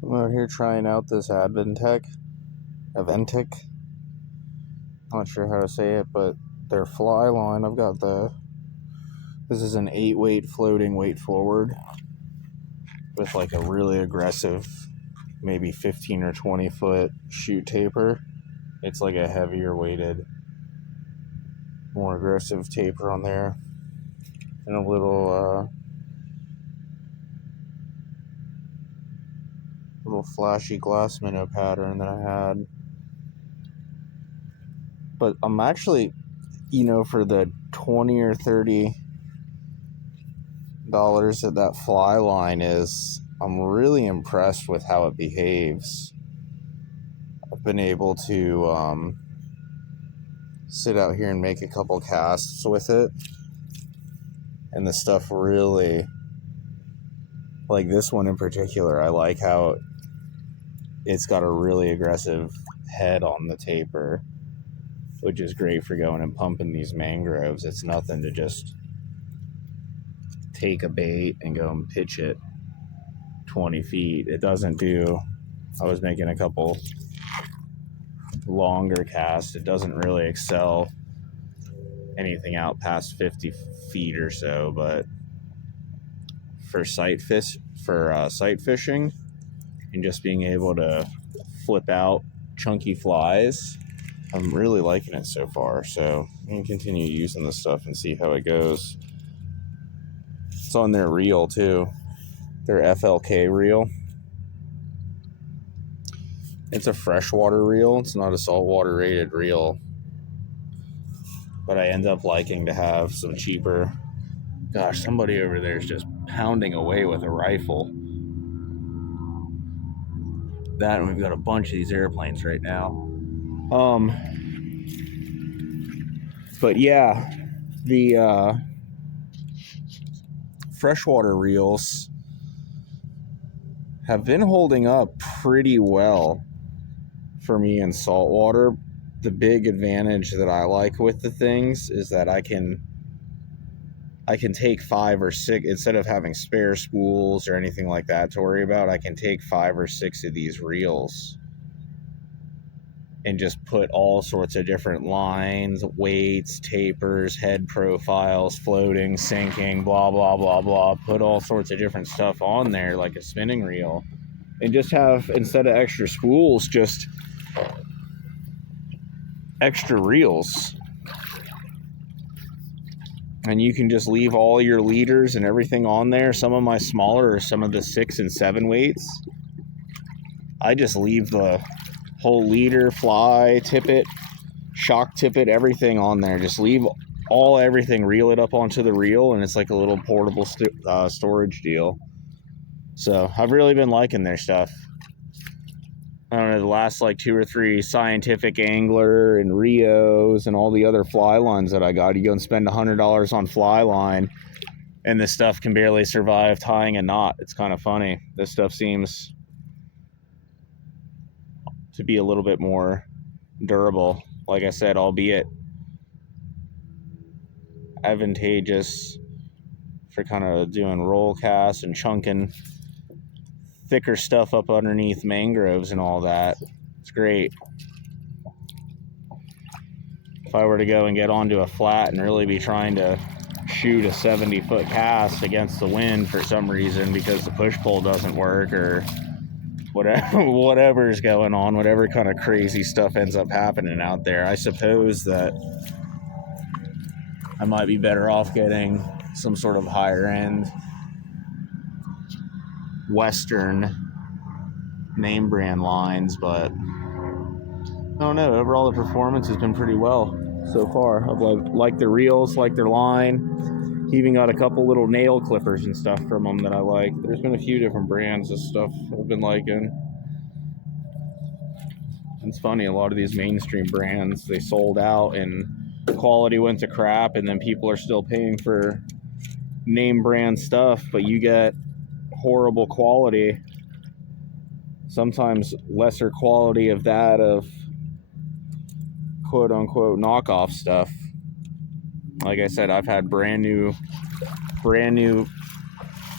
I'm out here trying out this Aventic. Not sure how to say it, but their fly line. This is an 8-weight floating weight forward with like a really aggressive, maybe 15 or 20 foot shoot taper. It's like a heavier weighted, more aggressive taper on there, and a little flashy glass minnow pattern that I had. But I'm actually, for the $20 or $30 that fly line is, I'm really impressed with how it behaves. I've been able to sit out here and make a couple casts with it, and the stuff really, like this one in particular, I like how it's got a really aggressive head on the taper, which is great for going and pumping these mangroves. It's nothing to just take a bait and go and pitch it 20 feet. It doesn't do, I was making a couple longer casts. It doesn't really excel anything out past 50 feet or so, but for sight fishing and just being able to flip out chunky flies, I'm really liking it so far. So I'm gonna continue using this stuff and see how it goes. It's on their reel too, their FLK reel. It's a freshwater reel. It's not a saltwater rated reel, but I end up liking to have some cheaper. Gosh, somebody over there is just pounding away with a rifle. That, and we've got a bunch of these airplanes right now. But yeah, the freshwater reels have been holding up pretty well for me in saltwater. The big advantage that I like with the things is that I can take 5 or 6, instead of having spare spools or anything like that to worry about. I can take 5 or 6 of these reels and just put all sorts of different lines, weights, tapers, head profiles, floating, sinking, blah, blah, blah, blah. Put all sorts of different stuff on there like a spinning reel. And just have, instead of extra spools, just extra reels. And you can just leave all your leaders and everything on there. Some of my smaller are some of the 6 and 7 weights. I just leave the whole leader, fly, tippet, shock tippet, everything on there. Just leave everything, reel it up onto the reel, and it's like a little portable storage deal. So I've really been liking their stuff. I don't know, the last like 2 or 3 Scientific Angler and Rios and all the other fly lines that I got, you go and spend $100 on fly line, and this stuff can barely survive tying a knot. It's kind of funny. This stuff seems to be a little bit more durable, like I said, albeit advantageous for kind of doing roll casts and chunking thicker stuff up underneath mangroves and all that. It's great. If I were to go and get onto a flat and really be trying to shoot a 70-foot cast against the wind for some reason because the push-pull doesn't work or whatever's going on, whatever kind of crazy stuff ends up happening out there, I suppose that I might be better off getting some sort of higher end Western name brand lines, but I don't know. Overall, the performance has been pretty well so far. I've liked the reels, like their line. Even got a couple little nail clippers and stuff from them that I like. There's been a few different brands of stuff I've been liking. It's funny, a lot of these mainstream brands, they sold out and quality went to crap, and then people are still paying for name brand stuff, but you get horrible quality, sometimes lesser quality of that of quote unquote knockoff stuff. Like I said, I've had brand new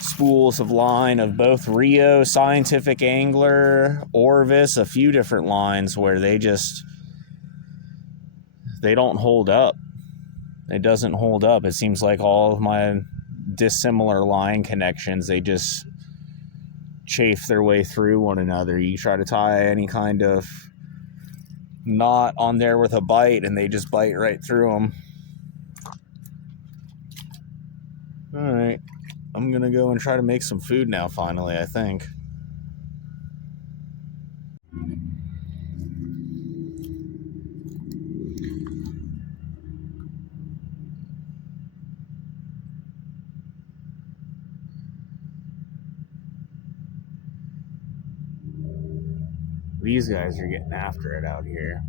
spools of line of both Rio, Scientific Angler, Orvis, a few different lines where they don't hold up. It doesn't hold up. It seems like all of my dissimilar line connections, they just chafe their way through one another. You try to tie any kind of knot on there with a bite and they just bite right through them. All right, I'm gonna go and try to make some food now finally, I think. These guys are getting after it out here.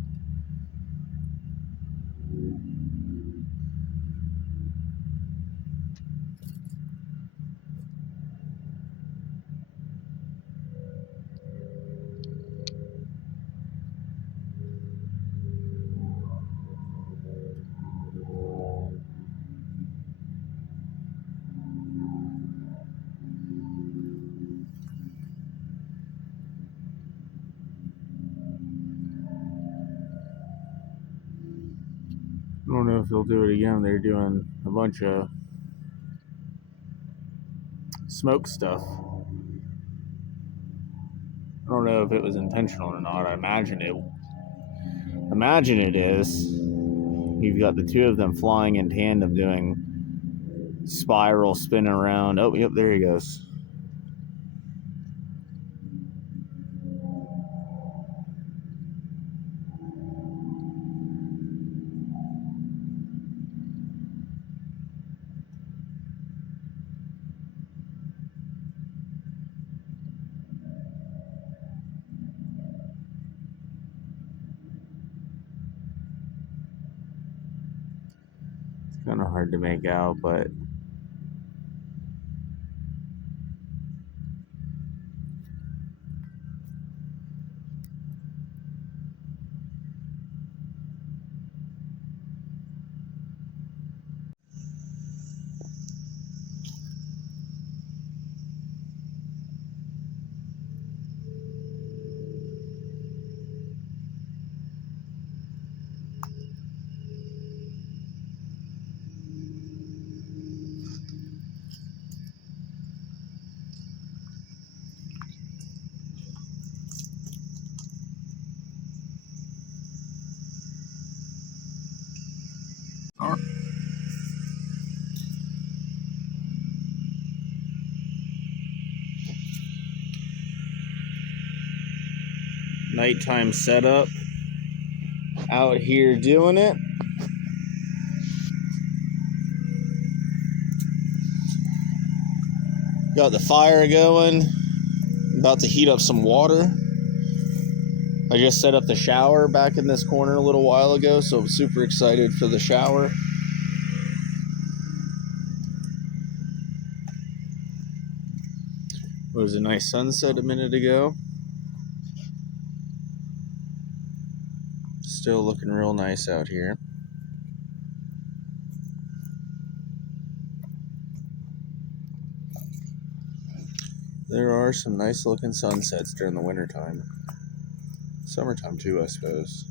I don't know if they'll do it again. They're doing a bunch of smoke stuff. I don't know if it was intentional or not. I imagine it is. You've got the two of them flying in tandem doing spiral spinning around. Oh, yep, there he goes. Kind of hard to make out, but nighttime setup out here doing it. Got the fire going. About to heat up some water. I just set up the shower back in this corner a little while ago, so I'm super excited for the shower. It was a nice sunset a minute ago. Still looking real nice out here. There are some nice looking sunsets during the wintertime. Summertime too, I suppose.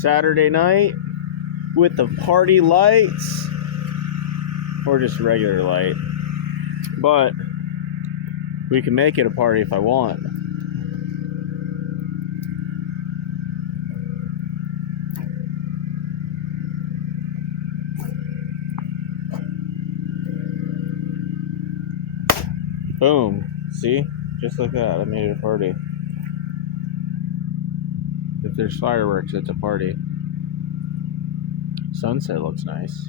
Saturday night with the party lights, or just regular light, but we can make it a party if I want. Boom. See? Just like that, I made it a party. If there's fireworks, it's a party. Sunset looks nice.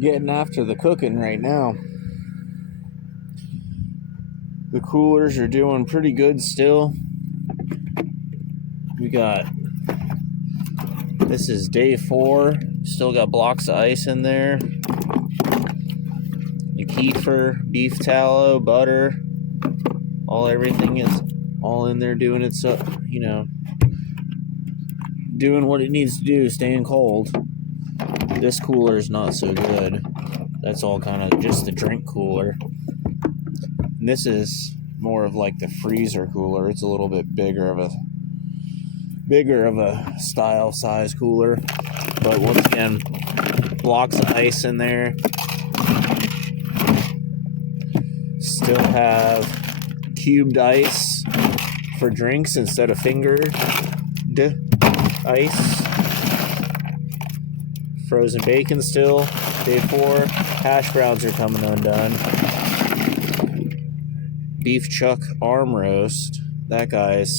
Getting after the cooking right now. The coolers are doing pretty good still. We got, this is day 4. Still got blocks of ice in there. The kefir, beef tallow, butter, everything is all in there doing its, doing what it needs to do, staying cold. This cooler is not so good. That's all kind of just the drink cooler. And this is more of like the freezer cooler. It's a little bit bigger of a bigger of a style size cooler. But once again, blocks of ice in there. Still have cubed ice for drinks instead of fingered ice. Frozen bacon still, day 4. Hash browns are coming undone. Beef chuck arm roast. That guy's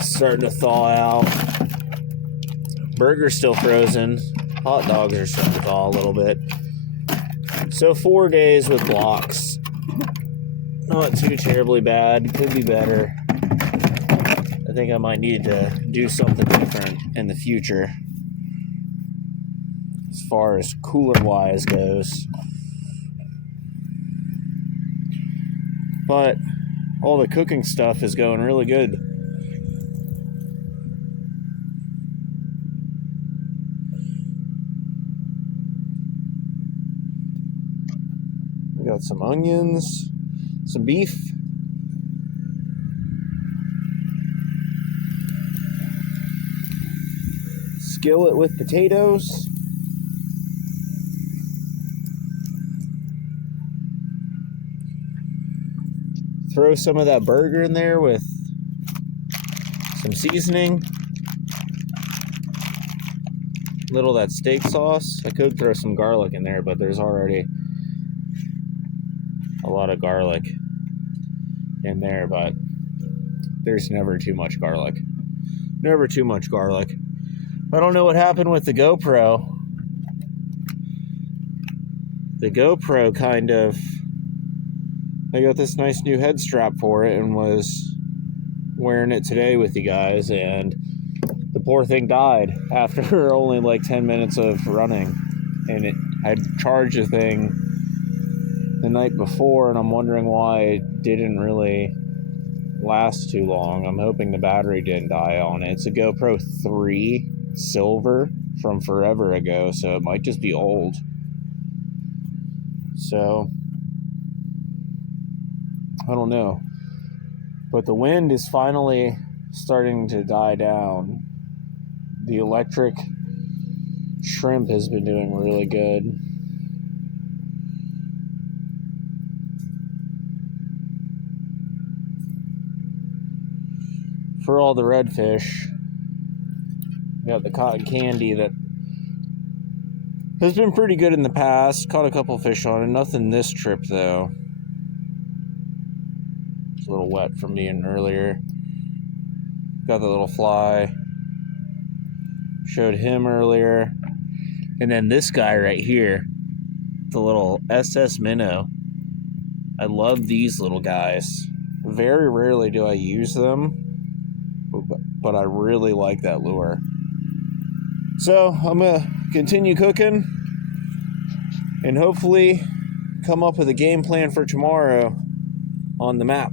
starting to thaw out. Burger's still frozen. Hot dogs are starting to thaw a little bit. So 4 days with blocks. Not too terribly bad. Could be better. I think I might need to do something different in the future as far as cooler wise goes. But all the cooking stuff is going really good. We got some onions, some beef, skillet with potatoes, throw some of that burger in there with some seasoning, little of that steak sauce. I could throw some garlic in there, but there's already a lot of garlic in there, but there's never too much garlic. Never too much garlic. I don't know what happened with the GoPro. The GoPro kind of... I got this nice new head strap for it and was wearing it today with you guys, and the poor thing died after only like 10 minutes of running. And I charged the thing the night before, and I'm wondering why it didn't really last too long. I'm hoping the battery didn't die on it. It's a GoPro 3 silver from forever ago, so it might just be old. So I don't know. But the wind is finally starting to die down. The electric shrimp has been doing really good. For all the redfish, we got the cotton candy that has been pretty good in the past. Caught a couple fish on it. Nothing this trip, though. It's a little wet from being earlier. Got the little fly. Showed him earlier. And then this guy right here, the little SS Minnow. I love these little guys. Very rarely do I use them, but I really like that lure. So I'm going to continue cooking and hopefully come up with a game plan for tomorrow on the map.